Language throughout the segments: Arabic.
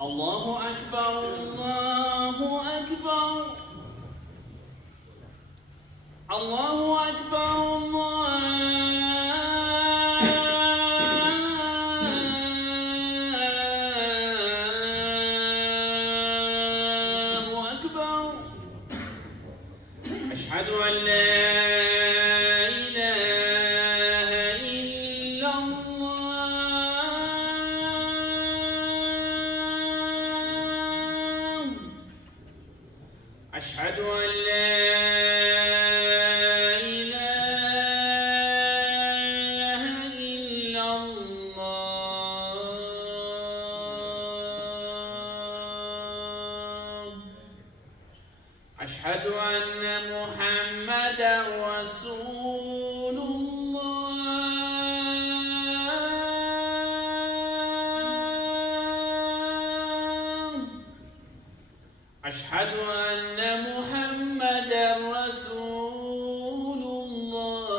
الله أكبر الله أكبر الله أكبر الله أكبر. أشهد أن لا إله إلا الله. أشهد أن لا أشهد أن محمدا رسول الله. أشهد أن محمدا رسول الله.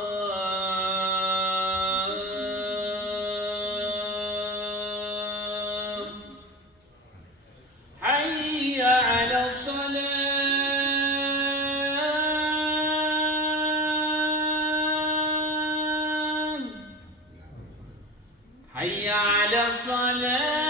حي على الصلاة. حي على الصلاة.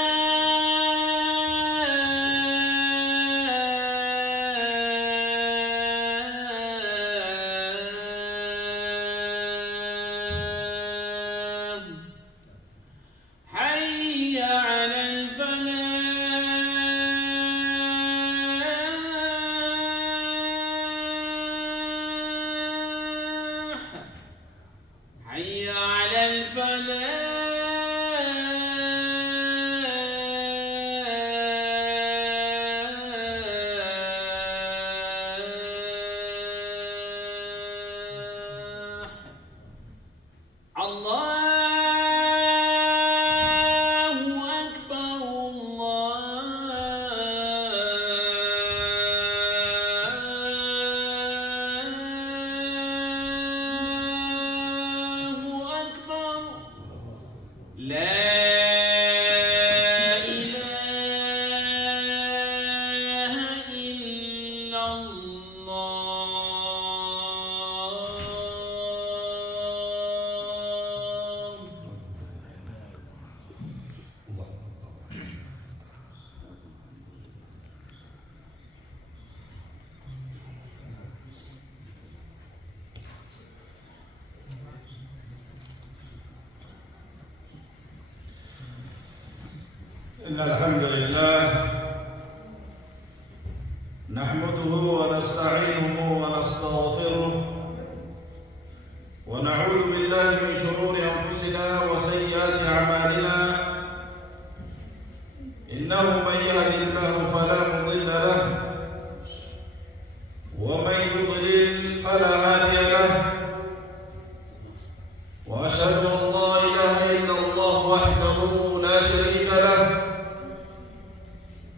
حي على الفلاح. حي على الفلاح. الله أكبر الله أكبر. لا إله إلا الله. إن الحمد لله نحمده ونستعينه ونستغفره ونعوذ بالله من شرور أنفسنا وسيئات أعمالنا. إنه من يهد الله فلا مضل له ومن يضلل فلا هادي له. وأشهد أن لا إله إلا الله وحده لا شريك له.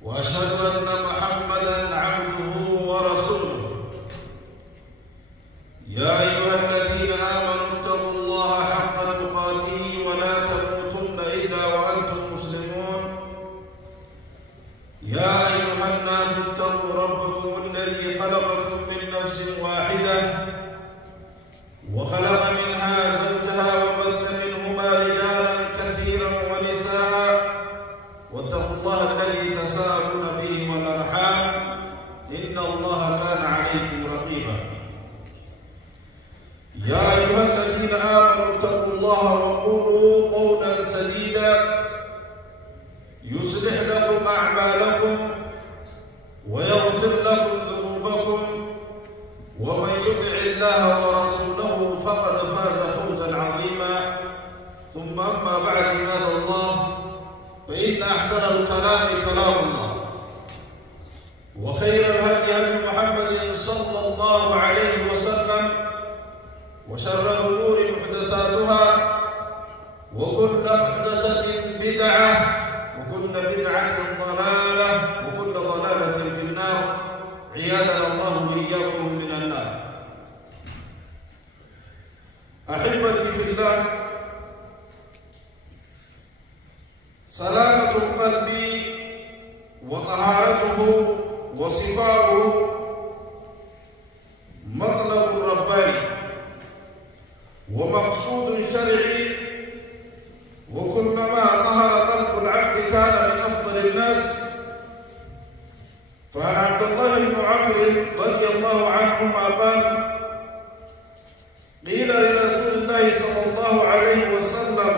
وأشهد أن محمدًا عبده ورسوله. يا أيها الذين آمنوا اتقوا الله حق تقاته ولا تموتن إلا وأنتم مسلمون. يا أيها الناس اتقوا ربكم الذي خلقكم من نفس واحدة وخلق منها زوجها وبث منهما رجالا كثيرا ونساء. واتقوا الله الذي تساءلون به والأرحام إن الله كان عليكم رقيبا. يا أيها الذين آمنوا اتقوا الله وقولوا قولا سديدا يصلح لكم أعمالكم ويغفر لكم ذنوبكم. ومن يطع الله ورسوله فقد فاز فوزا عظيما. ثم أما بعد عباد الله، فإن أحسن الكلام كلام الله وخير الهدي هدي محمد صلى الله عليه وسلم وشر الأمور محدثاتها وكل محدثة بدعة وكل بدعة ضلالة وكل ضلالة في النار. عياذنا الله وإياكم من النار. أحبتي في الله، سلامة القلب عبد الله بن عمرو رضي الله عنهما قال قيل لرسول الله صلى الله عليه وسلم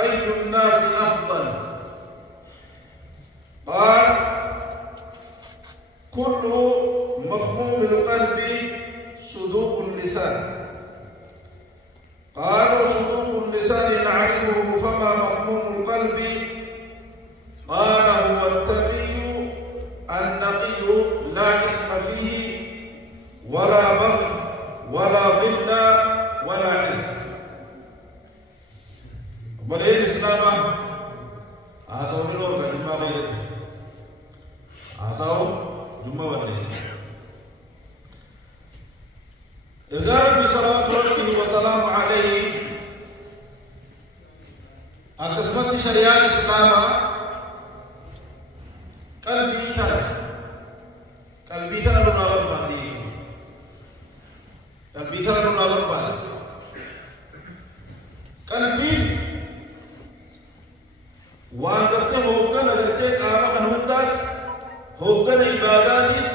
أي الناس أفضل؟ قال كل مخموم القلب صدوق اللسان. قالوا صدوق اللسان نعرفه فما مخموم القلب؟ قال هو التقي النقي لا إثم فيه ولا بغي ولا غل ولا حسد. بلين الإسلام أساو ملور كجمع غيرت أساو جمع وليس إذا ربي صلوات ربي وسلام عليه أقسمت شريعة الإسلام قلبي ترى نراور بادي قلبي ترى نراور بادي قلبي وان کرتے ہوگن اگرتے کاما کنوندات ہوگن عباداتیس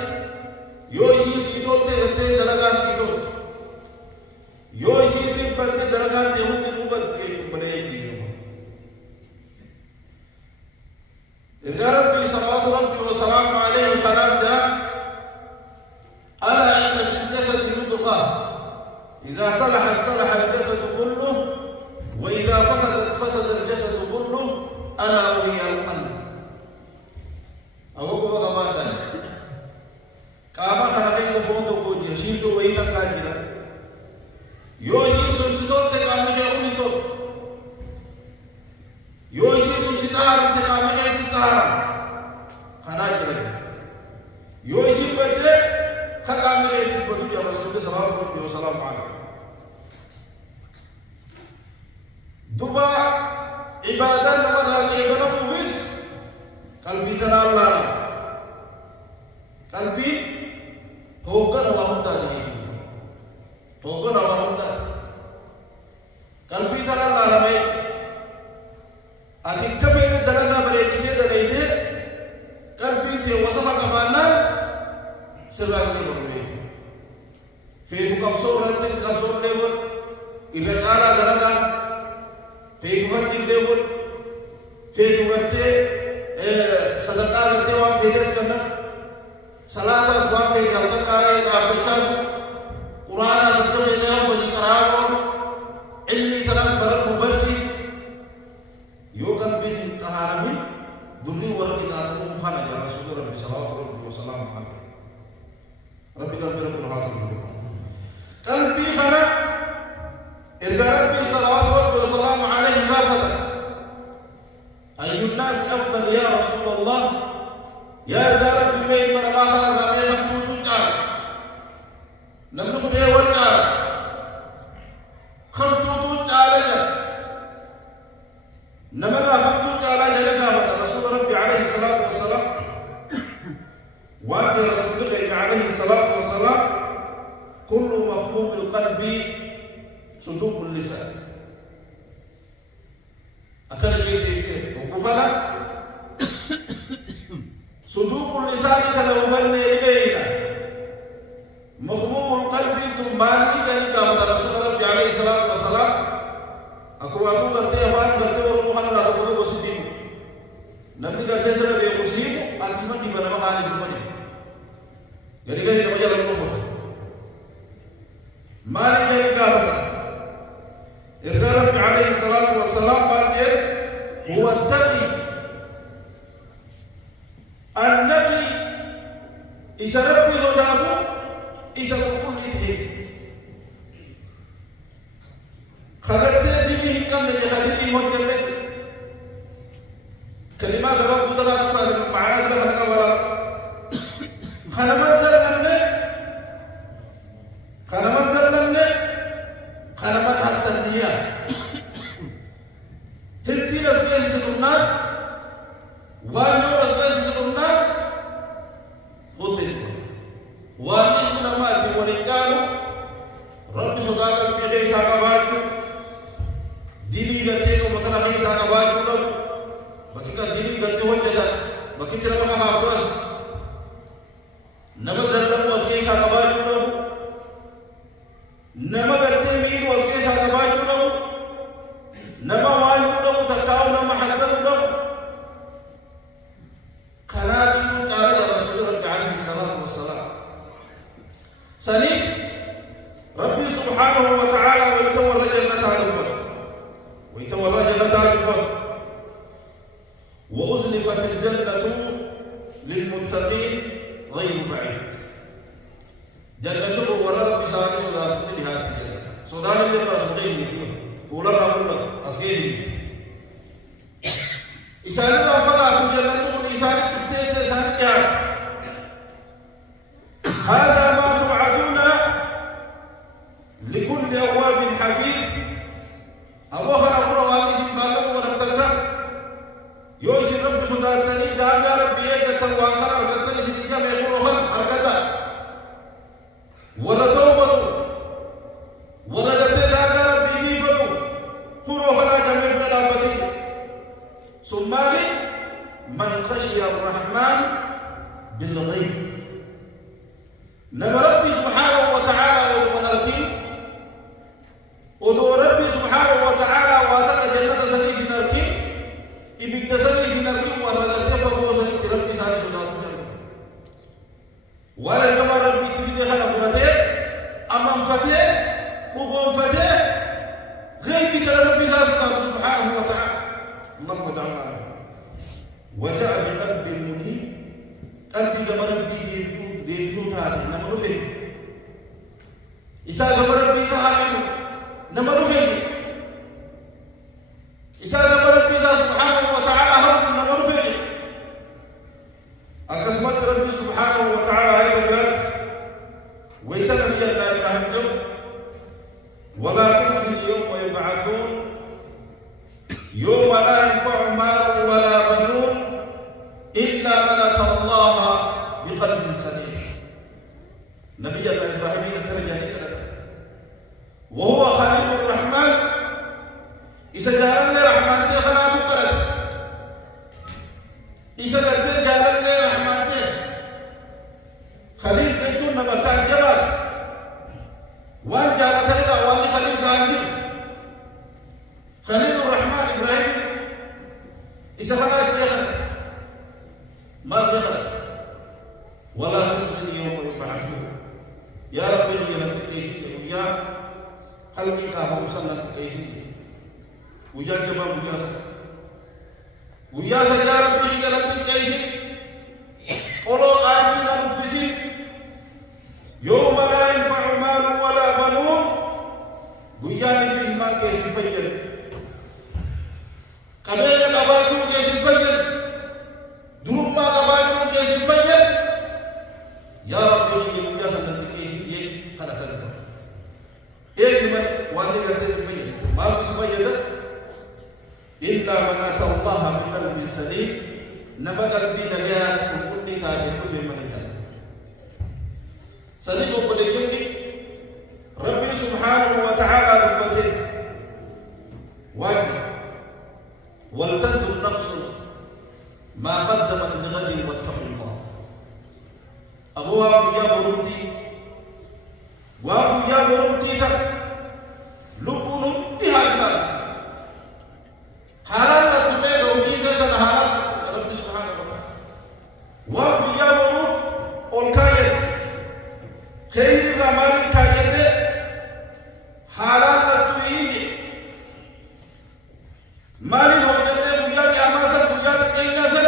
یو اسی سیتولتے کرتے دلگان سیتول یو اسی سبتے دلگان تیہوں نوبت بلے کی إذا ربي صلوات ربي وسلام عليه قال جاء ألا إن في الجسد مضغة إذا صلحت صلح الجسد كله وإذا فسدت فسد الجسد كله ألا وهي القلب. أوكو كما قال كما كان كيس فوندو كوجي شيشو ويتا كاجرا يوشي سوسيتور تكامل جاوني ستور يوشي سوسيتار تكامل جاوني خناجر يوشي بدي كامل جاوني بدو يا رسول الله صلى الله عليه وسلم دبا عبادات نمر راجع بنا مويس قلبي تنالا قلبي هوكر وامدا تيجي هوكر وامدا قلبي تنالا رمي أتكفي الدلنا بريكتي دليده قلبي تي وصل كمانا سرعة برمي في كابسول رتين كابسول ليبر إرجالا دلنا في كهجي ليبر في كورتي صدقة کرتے وان فیدس کرنا صلاة اسبان فیدس ہلکا کائے آپ بچہ قرآن صدق فیدس ہم وزی قرآن اور علمی تناس برد مبرسی یو قلبی انتحار من دلی ورقی تاتمون مخانا جا رسول ربی صلوات ربی وسلام علیہ ربی قلبی ربی نحاط ربی قلبی خنا ارگا ربی صلوات ربی وسلام علیہ کافتا أي الناس أفضل يا رسول الله يا رب بمين من ما خلق ربي خمتو تجار نملك بيه والجار خمتو تجار جر نمر خمتو تجار جر كابت رسول ربي عليه الصلاة والسلام وانت رسول الله عليه الصلاة والسلام كل مفهوم القلب صدوق اللسان أكل جيد يبسي وكفلا صدوق اللسان تنوبل نيربينا مغموم القلب تمالي ذلك أمد رسول ربي عليه الصلاة والسلام أكو کرتے افان کرتے اور مخانا لا تقولوا بسديم نمدي کرتے سر بے مسلم أكتمن دي بنا مقالي سمني يعني كذي نمجا لكم موت مالي ذلك أمد إرجع ربي عليه الصلاة والسلام قال هو التقي النقي إذا ربي لدابو إذا كل إتهم خبرت دليه كم من خديجي مجلد كلمات رب تعالى قال معنا ذلك أنا ولا خنا منزل لمن خنا متحسن ديا هذه الأشياء سنقولنا وانو الأشياء سنقولنا هوتين وانو من ما تقولينكانو رب سوداك البيئة ساكباتو ديني غتيكو مثلا هي ساكباتو لو بكينا ديني غتي وجدا بكينا ما خابتوس nama zallan was keessa qabaachuu dhabu nama gartee miidhu was keessa qabaachuu dhabu nama waanyuu dhabu takkaa'u nama hassanu dhabu kanaatitu qaala rasuuli rabbi alayhi salaatu wassalaam saniif rabbi subhaanahu wa ta'ala waytawarra jannataa dubbatu ويتورى جنة البر وأزلفت الجنة للمتقين غير بعيد جنة البر ورى ربي سالي سودان من هذه الجنة سودان اللي برا سودان يجيبه فولا رامون أسكيه إسالي رافلا جنة البر إسالي بفتيت إسالي كار هذا ما توعدون لكل أواب حفيظ أبو خنا أقول والله سبحانه ونتذكر يوش رب سدارتني دعنا ربي يكتب وانكر أركتني سنجام يقول خن أركتا ورتوبة ورجت دعنا ربي ديفتو خلو خنا جميع من رابطي ثم من خشي الرحمن بالغيب نما ربي سبحانه وتعالى ومن الكل ودو ربي سبحانه وتعالى واتقى جنة سنيس نركب إبت سنيس نركب ورغت فقو سنيت ربي ساني سنات جنة ولكما ربي تفيد خلق فتح أمام فتح وقوم فتح غيبي ترى ربي ساني سبحانه وتعالى اللهم دعنا وجاء بقلب منيب قلبي كما ربي ديبيو تاتي نما نفهم إسا كما ربي سحابينه نما نفعل إذا نما ربي سبحانه وتعالى هم نما نفعل أقسمت ربي سبحانه وتعالى هذا البلد ويتنبي الله إبراهيم جو ولا تخزني يوم يبعثون يوم لا ينفع مال ولا بنون إلا من أتى الله بقلب سليم نبي الله إبراهيم كان جاني وهو خليل الرحمن إذا جعلنا رحمن تخنا تقرأ إذا قلت جعلنا رحمن خليل كنتون نبكان جبال وان جعلتنا وان خليل كانجل خليل الرحمن إبراهيم إذا خنا تخنا ما تخنا ولا تخزني يوم يبعثون يا ربي لنا تكيشي ويا هل كابو سنة تكيشي ويا جبا ويا يا ربي لنا تكيشي قولوا آمين نفسي يوم لا ينفع مال ولا بنون ويا نفي المال كيس الفجر قبل قباتو كيس الفجر دروم ما قباتو كيس الفجر يا ربي ويا سنة تكيشي قد تنبه إيه من واني قد تسفيه ما تسفيه إلا من أتى الله بقلب سليم نبى قلبي نجاة وكل تاريخ في من الجنة سليم وبلغيك ربي سبحانه وتعالى ربته واجب ولتنظر نفس ما قدمت لغد واتقوا الله أبوها يا برمتي وأبو يا برمتي لبون تهاجم حلال الدنيا وجيزة حلال رب سبحانه وتعالى وأبو يا برم أولكاية خير الرمال كاية حلال الدنيا مال الوجد بويا جاماسا بويا تكيناسا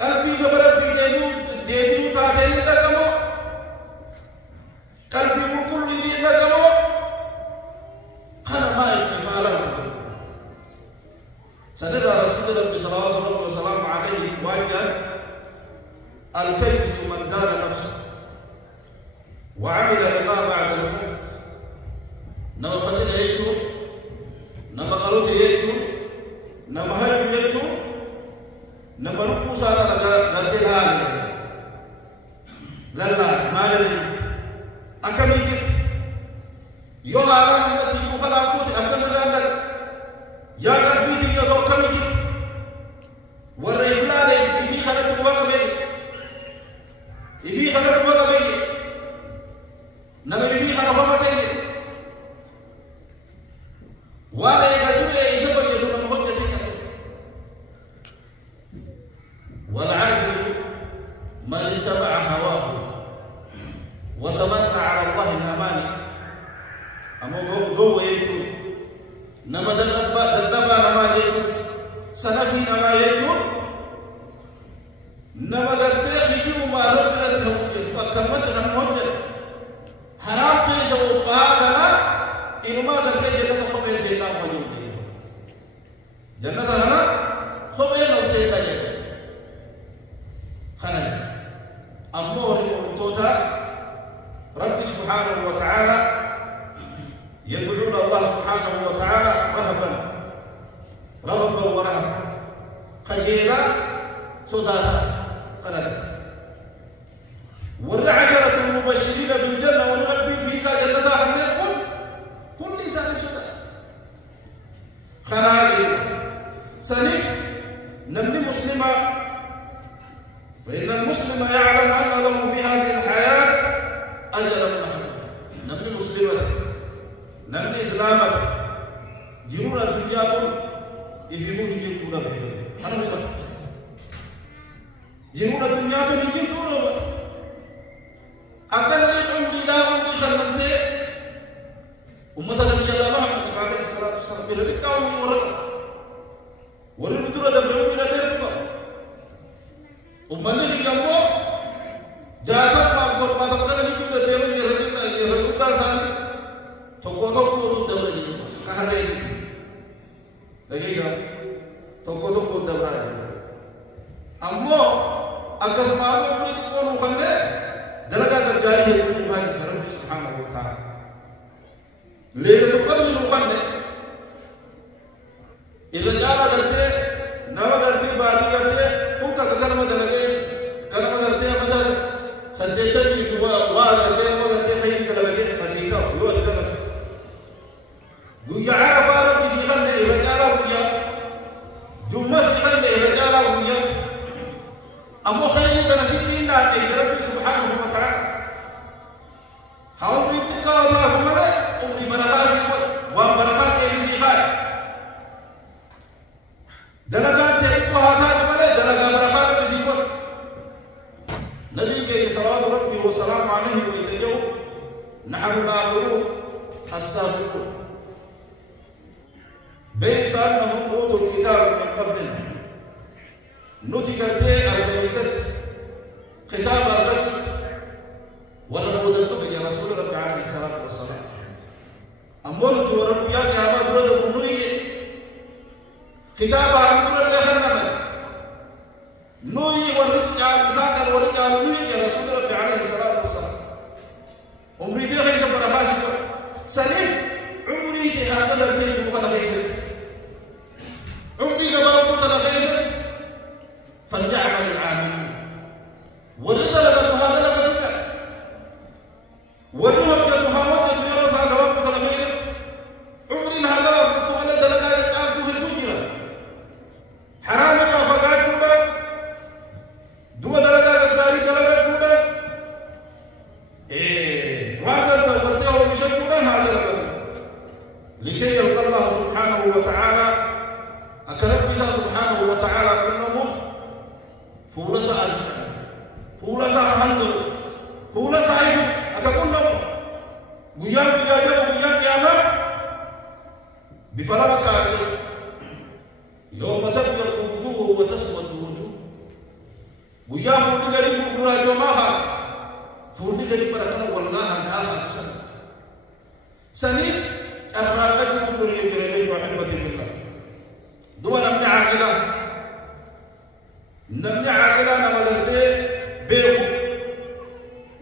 قلبي كبربي ديبو تاتين لكمو قلبي كل دي لكمو خنا ما يفعل سنرى رسول ربي صلوات ربي وسلام عليه واجل الكيس من دان نفسه وعمل لما بعد الموت نما فتن يجو نما قلوت يجو نما هج يجو نما ركو سانا غتلا لله ما لري أكمل جد يوم على نمتي مخلا قوت أكمل رندك يا قلبي دي يدو أكمل جد والرجلان في خلت بواقع والعاجز من اتبع هواه وتمنى على الله الأماني أمو قوة يكون نما دلبا نما يكون سنفي نما يكون نما قرتي خجيب ما ربرته وجد وكمت غن وجد حرام قيس وباقنا إنما قرتي جنة خبين سيدنا وجود جنة هنا خبين وسيدنا جنة خنال أمور المنطوطة رب سبحانه وتعالى يدعون الله سبحانه وتعالى رغبا ورهبا خجيلا صداتا قناتا والعشرة المبشرين بالجنة ونرب في جنة أن كل لسان صداتا خناجل سنف نمني مسلما فإن المسلم يعلم أن له في هذه الحياة أجلا محمود نمني مسلمة نمني إسلامة جنون الدنيا يفيفون يجيبون بها أنا بقى جنون الدنيا يجيبون بها أقل عمري لا عمري خلمته أمة نبي الله محمد عليه الصلاة والسلام بلدك عمري ورقة ورد درا دبروني لا تركبا أمة نبي جمو جاتم ما تربى تبقى نجيب تدبر يرد داسان تقو تدبر كهرجي لكن تقو تدبر أمو أكثر ما عمري تكون مخنة درجة الجارية يكون باي سرب سبحانه وتعالى ليه تقبل من مخنة الرجال करते नवा करते बाती करते तुम तक कर्म दलगे कर्म करते मत सज्जते भी वा करते नवा करते खैर दलगे फसीता यो अदल गुया عرف رب سيغن الرجال गुया जुम्मा سيغن الرجال गुया أمو خير تنسيتين لا رب سبحانه وتعالى هاو رتقا الله مرة أمري بركاسي وبركات كيسي خير دلقات تلقوا هاتات ملي دلقا بركات بسيبون نبي كي صلاة ربي وسلام عليه ويتجو نحن الآخرون السابقون بيت أنهم أوتوا الكتاب من قبلنا نتكرتي أرجميست خطاب أرجمت وربود الكفر يا رسول ربي عليه الصلاة والسلام أمولت وربو يا كهامات رد بنوية خطاب عبدالله لخنمل نوي والرجال ساكن والرجال نوي يا رسول ربي عليه الصلاة والسلام عمري تي خيسا برخاسي سليم عمري تي خاندر تي بمخنا خيسا عمري نباب متنا خيسا فليعمل العاملون ورد لك هذا لك دنيا ورهبتها وجد يروت هذا وقت الغير عمري هذا وقت ولد لك يتعبد في الدنيا حرام فقعت تودا دو درجة الداري درجة تودا وهذا ورته مشت تودا هذا لك لكي يلقى الله سبحانه وتعالى أكرم بيسا سبحانه وتعالى كنا مف فولسا أجنا فولسا أهندو فولسا أيو أكون نمو بيان بيان بيان كيانا بفلا مكان يوم تبيض وجوه وتسود وجوه بيان فولي غريب براجو ماها فولي غريب بركنا والله أنكارها تسنى سنيف الراقة تقول يجري وحبتي في الله دوا نمنع عقلا نمغرتي بيو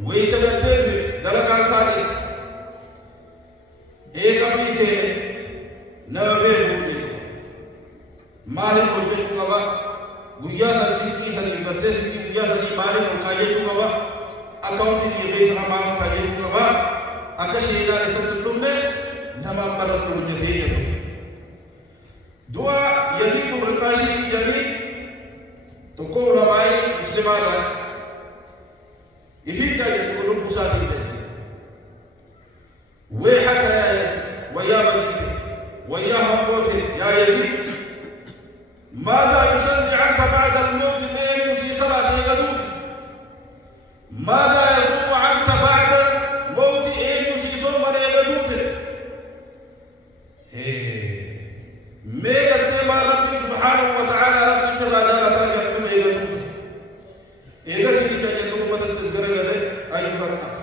ويتغرتي دلقا ساكت ايه قبري سيني نما بيو مالي موجد قبا گویا سنسيكي سنين برتي سنين گویا سنين مالي ملقاية قبا اكاونتي دي غيس حمام قاية قبا اكا شهيدا رسالة اللبنة نما مرت وجدين دوا يزيد الرقاشي يعني تقول رمائي مسلمان رأي يفيد جاي تقول بوساتي بيت ويحك يا يزيد ويا بديتي ويا همبوتي يا يزيد ماذا يصلي عنك بعد الموت ما يمشي أيها الناس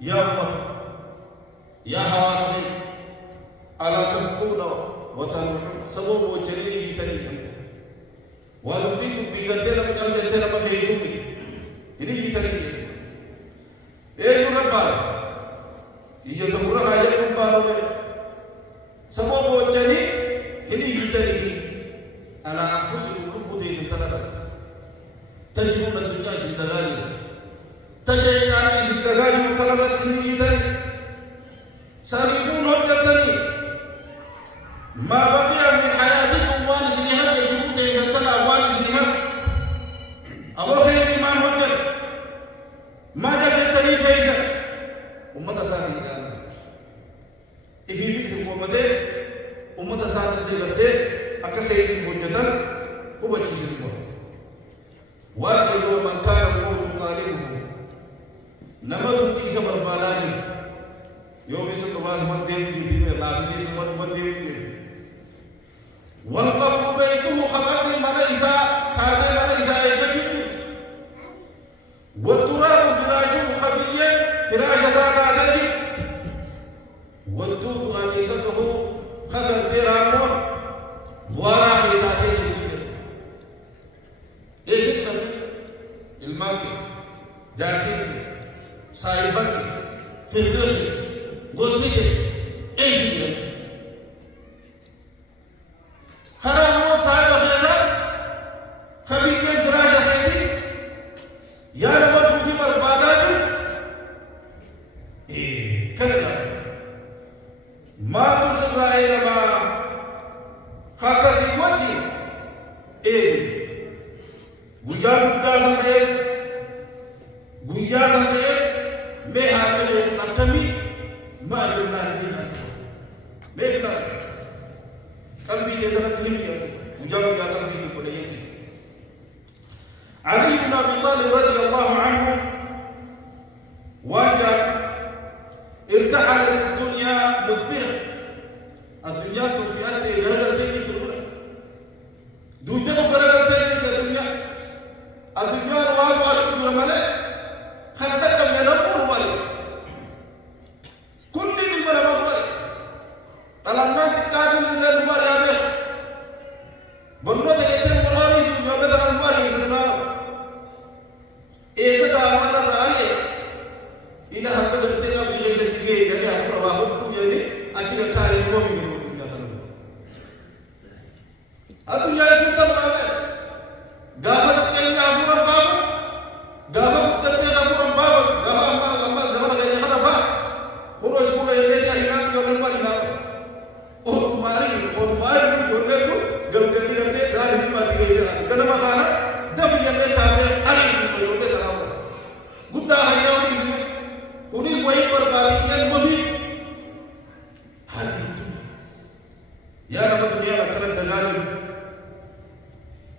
يا أمة يا حواسبي ألا تبكون وتنوحون سبب وجليني تنين ولبين بيغتنا بقال جتنا ما خيزوم إني تنين إيه ربنا يجي سبورة هاي بانو سبب وجلي إني تنين على أنفسكم ربوتي سنتنرد تجدون الدنيا سنتغالي تشيطان سنتغالي متنرد إني تنين سالفون هجتني ما بقي من حياتكم والس لهم يجبوت يزنتنا والس لهم أبو خير إيمان هجت ما جدتني تيسا أمة ساتي جانا إفي في أمته أمة ساتي دي أكا خير هجتا هو بجيس الله واجدوا من كان الموت طالبه نمدوا تيسا برباداني يوم يسمى الله مدين بيتي لا بيسي سمد مدين بيتي والقبر بيته خبر المرئيسة تادي مرئيسة يجتد والتراب فراشه خبيا فراش ساتادي والدود أنيسته خبر تيرامون بوارا خيطاتي يجتد ايش الكلام الماكي جارتين سايبك في الرجل غوستي ايش كده حرام صاحب خيطه خبيث فراش خيطي يا رب بوتي بربادات ايه كده ما تصرا الى ما خاكسي وجي ايه ويا بتاسم ايه ويا سنتي ما هعمل نتمي ما أدرنا الدين بيتنا قلبي تدرتهم يا مجرد يا قلبي تقوليتي علي بن أبي طالب رضي الله عنه وكان ارتحلت الدنيا مدبرة الدنيا تنفيات غرقلتين في الأولى دوجة غرقلتين في الدنيا نواد على الملك خدك من نمو الملك كل من الملك طالما تكادل لله الملك بنو تجتم ملاري يوم ترى الملك يسمع إيه كذا أمانة رأي إلى هم تقدر في ليش تيجي يعني هم رواه يعني أجل كاري مو في الدنيا تنام الدنيا يكون تنام غافة كأني أفورم بابا غافة كتير أفورم بابا غافة أما زمان كأني أنا فا هو اسمه يلي أهينا يوم المارينا أو ماري يوم لكو غلطي غلطي زاري ما تيجي زاري كذا ما كنا دم يلي كابه أري يوم لكو تنام غدا هيا وني وين بربالي المفي هذه الدنيا يا رب الدنيا لكن الدجاج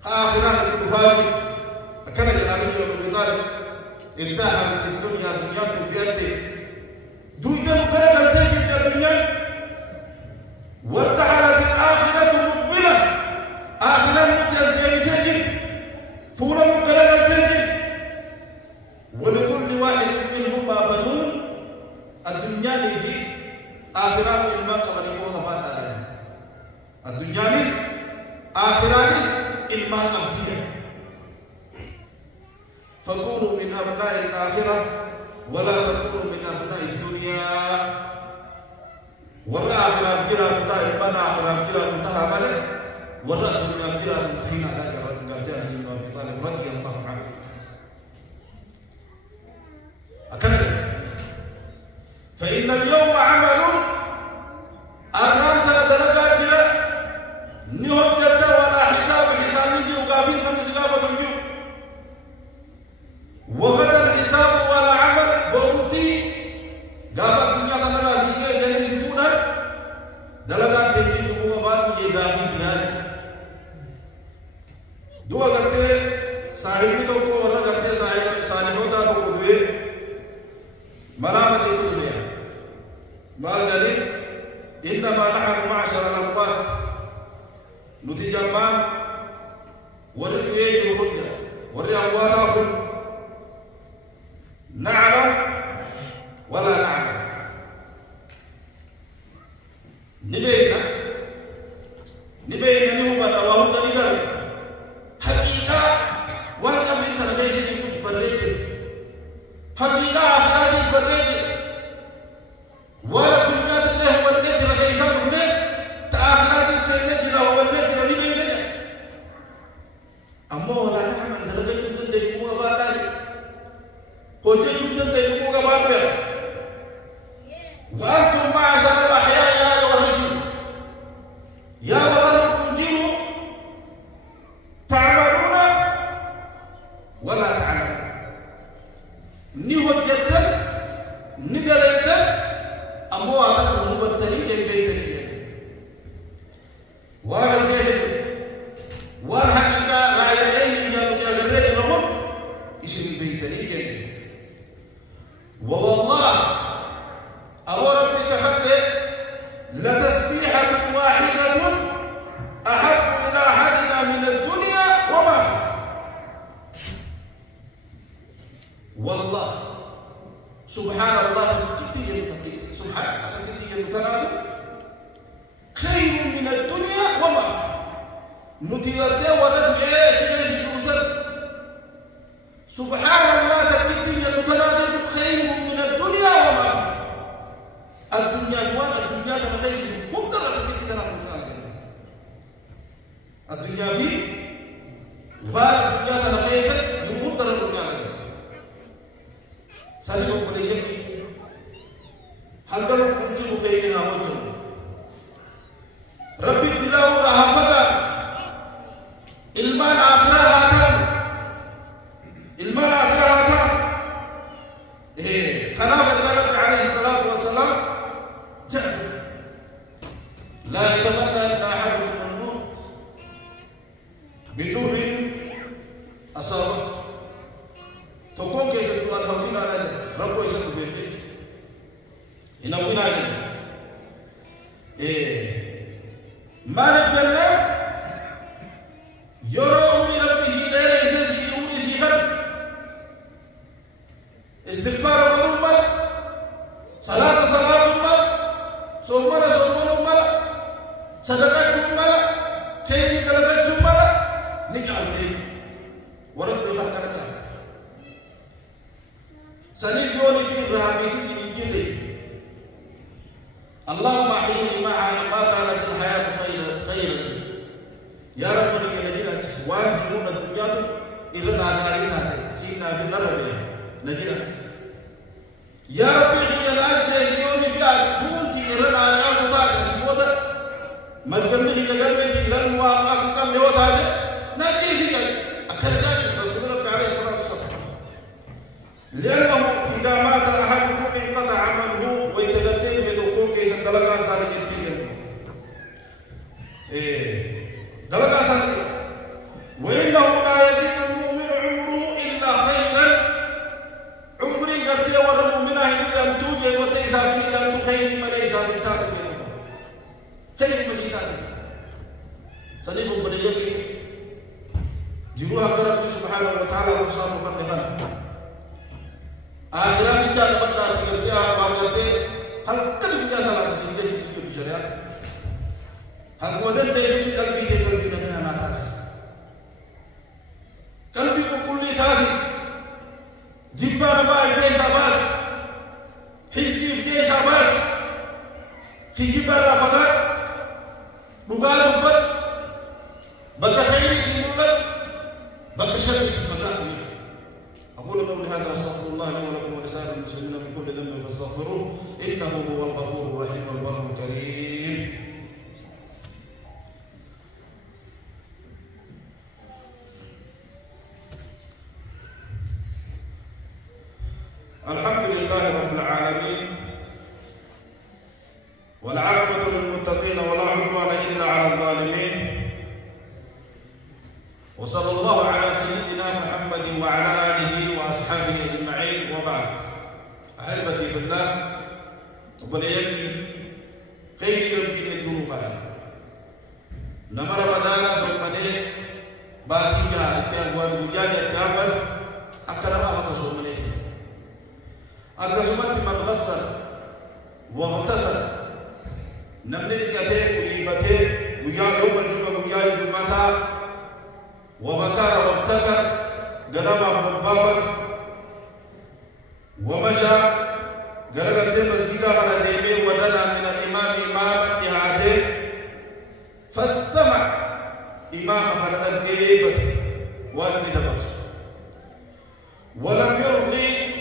آخران الكفار أكنك عليه من بطال انتهت الدنيا تنفيته دويت مقرق التجد الدنيا وارتحلت الآخرة مقبلة آخران متزدين تجد فورا مقرق التجد ولكل واحد منهما بنون الدنيا في آخران الماء قبل يقوها بعد ذلك الدنيا آخران الماء أبدية فكونوا من أبناء الآخرة ولا تكونوا من أبناء الدنيا ورا آخرة بجرا بتاع الماء آخرة بجرا بتاع ماله ورا الدنيا بجرا بتاعنا لا جرا علي بن أبي طالب رضي الله عنه أكمل فإن اليوم عمل أرنان تندلقا جرا نهجت ولا حساب من جو قافين تمسقابة جو وغدا الحساب ولا عمل بأمتي قافة الدنيا تنراسيكي جنسيكونا دلقات تنجي تقوم بعد جي قافين جراني دوا قرتي صاحب توقو ورا قرتي صالحوتا توقو دوئے ملامة الدنيا مال جانب إنما نحن معشر الأموات نتجمع ورد يجب هدى ورد أمواتهم وجدتم تنتهي قبابة وأنتم معشر الأحياء يا أيها الرجل يا ولد كنجروا تعملون ولا تعلمون نيو الجتل نقليت أمواتك مبتلين بيتني وهذا سيد والحقيقة لا يلين إجابة أجرد لهم اسم بيتني ووالله أبو ربك خد لتسبيحة واحدة أحب إلى أحدنا من الدنيا وما فيها والله سبحان الله تكتير سبحان الله تكتير خير من الدنيا وما فيها نتيرته ورد تجلس الجوزر سبحان الله تكتير خير من الدنيا وما فيها الدنيا جوان الدنيا تنقيش مقدرة تكتير الدنيا في غار الدنيا تنقيش مقدرة الدنيا سالم بنيك هنقول كنت بينها وجه ربي الدلاو لها فقط المال آخرها تام المال آخرها تام خلافة ربي عليه الصلاة والسلام جاء لا يتمنى أن أحدكم الموت بضر أصابته تقوم كيف تقول ربنا على ربه يسكت في البيت ينوينا عليه ما نقدرنا يروني ربي سيدنا يسوع يقولي سيغن استغفار بدون مال صلاة مال صوم مال صدقة مال خير كلمة مال نجعل خير ورد يخلق سنيد يوني في الرهابيس سنيد اللهم أحيني ما كانت الحياة خيرا يا رب نجينا وان جيرون الدنيا إرنا ناريتها سينا بالنرب نجينا يا رب خيانا جيسيوني في أدونتي إرنا ناريتها سيبوتا مسجد نجي قلبي قلب مواقع كم يوتا نجيسي أكدجاج رسول الله عليه الصلاة والسلام لأنه إذا مات أحدكم انقطع عمله ويتقتل ويتوقون كيس دلقا سالك التين دلقا سالك وإنه لا يزيد المؤمن عمره إلا خيرا عمري قرتي والمؤمنة إذا توجد وتيسا في إذا خير ما ليس من تاتك خير مسيطاتك سليم بنيك جروها ربي سبحانه وتعالى رسال مخنقا آخرا من جان بندا تكرتها مارغتي هل كل بيجا صلاة سنجد تجيب الشريعة هل ودن تيجي قلبي نكنا تاس قلبي كل تاس جبار ما يبيس أباس حزتي بيس أباس في جبار فقط بقال بقى بقى خيري تقول بقى شرك فقط أقول قولي هذا واستغفر الله لي ولكم ولسائر المسلمين من كل ذنب فاستغفروه إنه هو الغفور الرحيم والبر الكريم. الحمد لله رب العالمين والعاقبة للمتقين ولا عدوان إلا على الظالمين وصلى الله على سيدنا محمد وعلى آله وأصحابه أجمعين وبعد. أحبتي في الله وبليتي خير ربي الذنوب نمر رمضان ثم نيت باتي جاء التأواد وجاء التأفل أكرم ما تصوم نيت أكرمت من غسل واغتسل نمني كتير ويفتير وجاء يوم الجمعة وجاء الجمعة وبكر وابتكر جنب بابك ومشى جرجت المسجد على ديمه ودنا من الإمام إمام إعادة فاستمع إمام خلد كيف والندبر ولم يرضي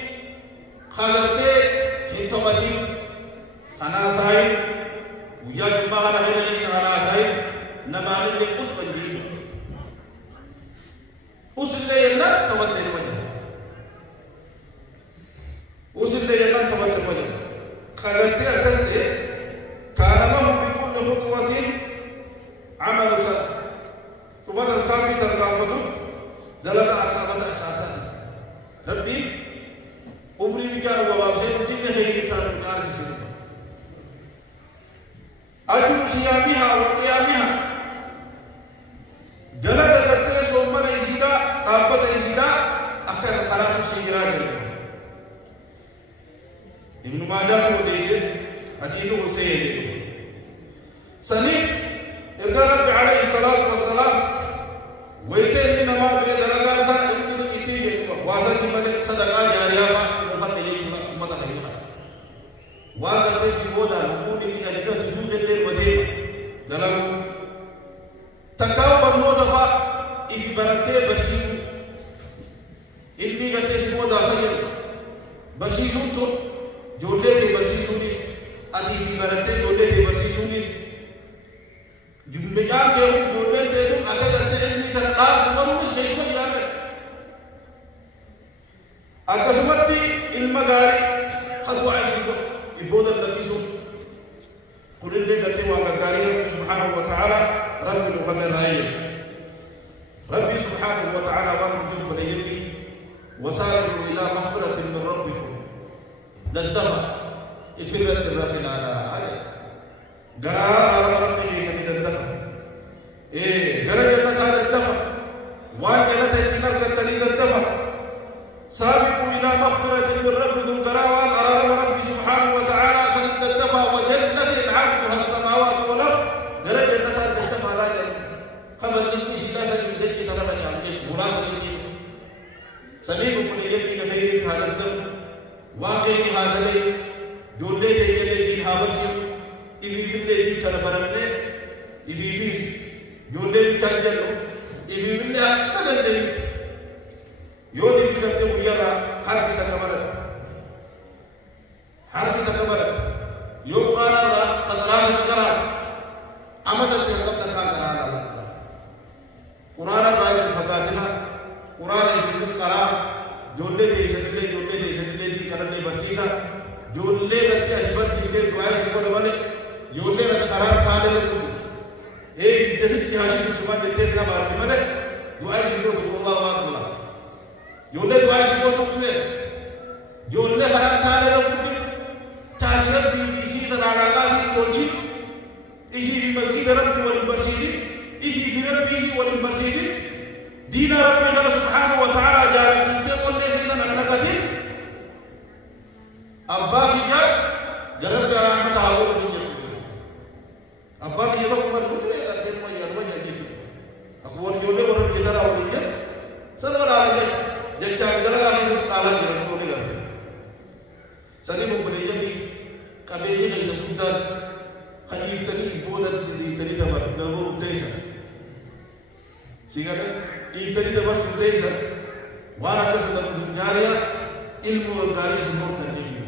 ربي أمري بكار وبابسين دين خير كان كار سيسمى أجر صيامها وقيامها جلد كرتة سومن إسيدا رابط إسيدا أكثر خلاص سيجرا جل ابن ماجه وديسه أدينه وسيده سنيف إرجع رب عليه الصلاة والسلام ويتين من ما بين درجة إنتي كتير واسا جمال صدقة جارية ما مخل يجيب مطلع يجينا وأكثر تسيبودا نقول في أجداد توجد للوديع جلو تكاو برنو دفع إذا برتة برسيسو إلمي كرتة سيبودا فيل برسيسو تو جولة برسيسو نيس أدي في برتة جولة برسيسو نيس جمعان كيرو جولة تدوم أكثر كرتة إلمي ترى كبروا نيس كيف ما جرامه أكسمتي المجاري خدوا عايشين يبودا لكيسو قل اللي قلت وانقاري ربي سبحانه وتعالى ربي نغني الرأي ربي سبحانه وتعالى ورمجب بليتي وسارعوا إلى مغفرة من ربكم ددها إفرت الرفل على قرار على ربي سمي ددها قرار جنة ددها وان جنة اتنار كتني ددها سابقوا إلى مغفرة من ربكم قرار على ربي سبحانه وتعالى سند الدفع وجنة عرضها السماوات والأرض قرار جنة ددها لا جنة خبر إني سلاسة بدك تنرى جانبك مراد الدين سنيكم من يبقى غير هذا الدم واقعي هذا لي جولة تيجي دين هابسي إذا بالله دين كنا برمنا إذا فيس جولة بكانجلو إذا بالله كذا دين يودي في كرته ويرا حرف تكبر يوم قرانا را سدرانا كرا أمتى تهكب تكان كرانا قرانا راجع فقاتنا قرانا في الرزق جولة تيسن اللي دين كنا برسيسا جولة رتي أدي برسيته دعاء سكون بالي جولة رت كرام ثاني لكم جسد تهاشي سبحان جتة بارتي ماله دعاء سكون الله أكبر جولة دعاء سكون تقوله جولة كرام ثاني لكم تاج ربي في سيد على قاسي كونشي إيشي في مسجد ربي والبرسيسي إيشي في ربي والبرسيسي دين ربي الله سبحانه وتعالى جارك تقول لي سيدنا نكتين أباك جا رب رحمته أقول في الجنة أباك جا تقول مدري أكتر ما يروى جاكيب أقول جولة ورب جتارا ولينجر سنورا عليك جاكتا بدلا كذي سنتالا جرب كوني كذي سني مبليجا دي كبيري كذي سكوتر خدير تاني بودر تاني دمر دمر وتيسا سيكنا إيتاني دمر وتيسا وانا كسر دمر جاريا ilmu gari semua terjadi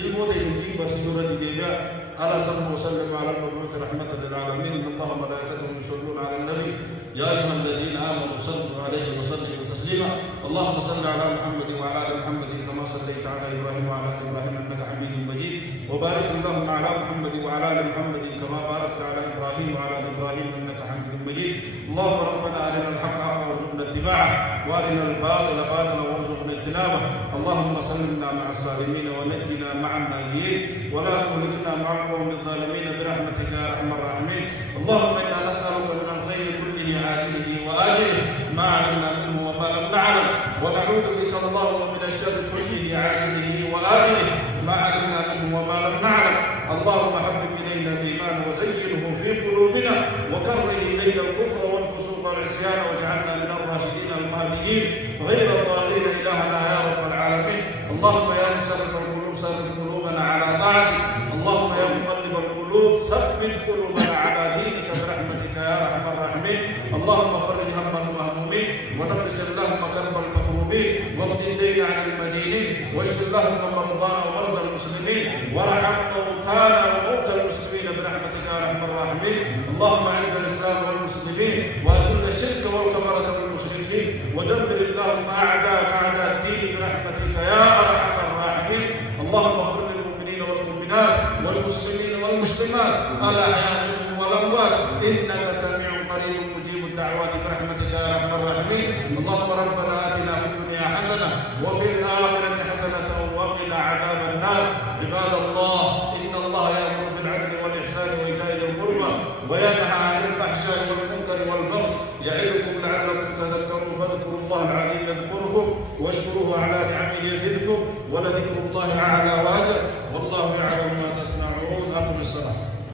ilmu terjadi bersujud di dia ala sallallahu wasallam ala nabi rahmatan lil alamin innallaha malaikatahu yusalluna ala nabi ya ayyuhalladzina amanu sallu alaihi wa sallimu taslima allahumma salli ala muhammad wa ala ali muhammad kama sallaita ala ibrahim wa ala ali ibrahim innaka hamidum majid wa barik allahumma ala muhammad wa ala ali muhammad kama barakta ala ibrahim wa ala ali ibrahim innaka hamidum majid اللهم ربنا أرنا الحق حقا وارزقنا اتباعه وأرنا الباطل باطلا وارزقنا اجتنابه اللهم سلمنا مع السالمين ونجنا مع الناجين ولا تهلكنا مع القوم الظالمين برحمتك يا أرحم الراحمين اللهم إنا نسألك من الخير كله عاجله وآجله ما علمنا منه وما لم نعلم ونعوذ بك اللهم من الشر كله عاجله وآجله ما علمنا منه وما لم نعلم اللهم حبب إلينا الإيمان وزينه في قلوبنا وكره إلينا الكفر والفسوق والعصيان واجعلنا من الراشدين المهديين غير الضالين إلهنا يا رب العالمين اللهم يا مصرف القلوب صرف قلوبنا على طاعتك اللهم يا مقلب القلوب ثبت قلوبنا على دينك برحمتك يا أرحم الراحمين اللهم فرج هم المهمومين ونفس اللهم كرب المكروبين واقض الدين عن المدينين واشف اللهم مرضانا ومرضى المسلمين وارحم موتانا وموتى المسلمين برحمتك يا أرحم الراحمين اللهم اعز الإسلام والمسلمين وأذل الشرك والكفرة والمشركين ودمر اللهم أعداءك أعداء الدين برحمتك يا أرحم الراحمين اللهم اغفر للمؤمنين والمؤمنات والمسلمين والمسلمات الأحياء منهم والأموات إنك سميع قريب مجيب الدعوات برحمتك يا أرحم الراحمين اللهم ربنا آتنا في الدنيا حسنة وفي الآخرة حسنة وقنا عذاب النار. عباد الله، إن الله يأمر بالعدل والإحسان وإيتاء ذي القربى وينهى عن الفحشاء والمنكر والبغي يعظكم لعلكم تذكرون. فاذكروا الله العظيم يذكركم واشكروه على نعمه يزدكم ولذكر الله أعلى وأجل والله يعلم ما تصنعون. أقم الصلاة.